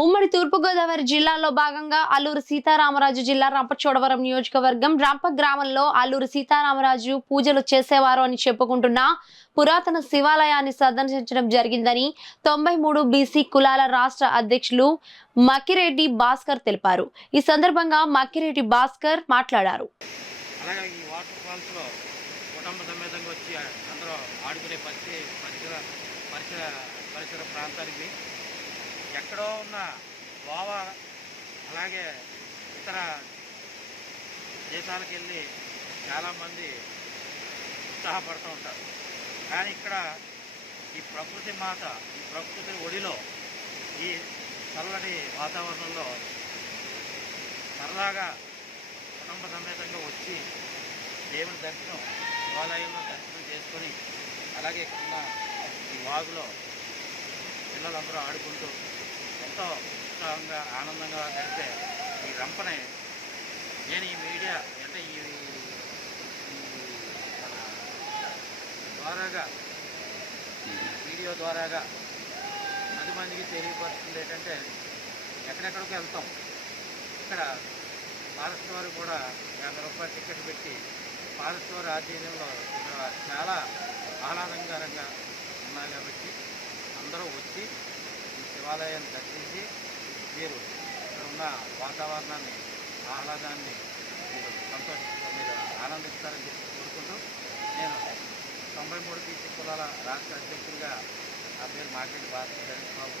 ఉమ్మడి తూర్పుగోదావరి జిల్లాలో భాగంగా అల్లూరు సీతారామరాజు జిల్లా రంపచోడవరం నియోజకవర్గం రంప గ్రామంలో అల్లూరు సీతారామరాజు పూజలు చేసేవారు అని చెప్పుకుంటున్న పురాతన శివాలయాన్ని సందర్శించడం జరిగిందని 93 బీసీ కులాల రాష్ట్ర అధ్యక్షులు మక్కిరెడ్డి భాస్కర్ తెలిపారు. ఈ సందర్భంగా మక్కిరెడ్డి భాస్కర్ మాట్లాడారు. అలాగే ఈ వాటర్ ఫాల్స్లో కుటుంబ సమేతంగా వచ్చి అందరూ ఆడుకునే పరిసర ప్రాంతానికి ఎక్కడో ఉన్న గోవా అలాగే ఇతర దేశాలకు వెళ్ళి చాలామంది ఉత్సాహపడుతూ ఉంటారు. కానీ ఇక్కడ ఈ ప్రకృతి మాత, ఈ ప్రకృతి ఒడిలో, ఈ చల్లటి వాతావరణంలో సరదాగా కుటుంబ సమేతంగా వచ్చి దేవుని దర్శనం, శివాలయంలో దర్శనం చేసుకొని అలాగే ఇక్కడ ఈ వాగులో పిల్లలందరూ ఆడుకుంటూ ఎంతో ఉత్సాహంగా ఆనందంగా గడిపే ఈ రంపనే నేను ఈ మీడియా అంటే ఈ ద్వారాగా వీడియో ద్వారాగా 10 మందికి తెలియపరుస్తుంది. ఏంటంటే ఎక్కడెక్కడికి వెళ్తాం, ఇక్కడ ఫారెస్ట్ వారు కూడా 50 రూపాయలు టికెట్ పెట్టి ఫారెస్ట్ వారి ఆధ్వర్యంలో ఇక్కడ చాలా ఆహ్లాదకరంగా ఉన్నాయి. కాబట్టి అందరూ వచ్చి ఈ శివాలయాన్ని దర్శించి మీరు ఇక్కడ ఉన్న వాతావరణాన్ని, ఆహ్లాదాన్ని మీరు ఆనందిస్తారని చెప్పి కోరుకుంటూ నేను 93 బీసీ కులాల రాష్ట్ర అధ్యక్షుడిగా నా పేరు మక్కిరెడ్డి భాస్కర్ బాబు.